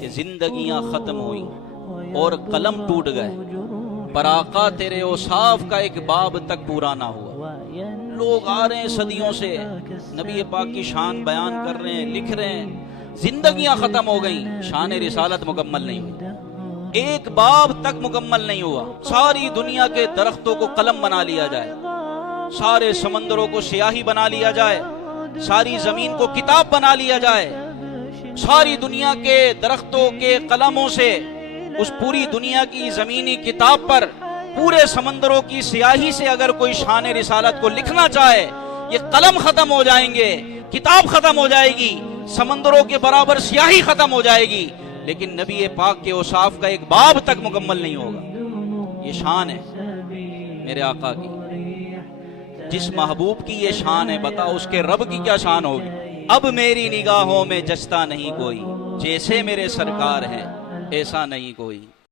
کہ زندگیاں ختم ہوئی اور قلم ٹوٹ گئے، پر آقا تیرے اوصاف کا ایک باب تک پورا نہ ہوا۔ لوگ آ رہے ہیں صدیوں سے، نبی پاک کی شان بیان کر رہے ہیں، لکھ رہے ہیں، زندگیاں ختم ہو گئیں، شان رسالت مکمل نہیں ہوئی، ایک باب تک مکمل نہیں ہوا۔ ساری دنیا کے درختوں کو قلم بنا لیا جائے، سارے سمندروں کو سیاہی بنا لیا جائے، ساری زمین کو کتاب بنا لیا جائے، ساری دنیا کے درختوں کے قلموں سے اس پوری دنیا کی زمینی کتاب پر پورے سمندروں کی سیاہی سے اگر کوئی شان رسالت کو لکھنا چاہے، یہ قلم ختم ہو جائیں گے، کتاب ختم ہو جائے گی، سمندروں کے برابر سیاہی ختم ہو جائے گی، لیکن نبی پاک کے اوصاف کا ایک باب تک مکمل نہیں ہوگا۔ یہ شان ہے میرے آقا کی، جس محبوب کی یہ شان ہے، بتا اس کے رب کی کیا شان ہوگی۔ اب میری نگاہوں میں جچتا نہیں کوئی، جیسے میرے سرکار ہیں ایسا نہیں کوئی۔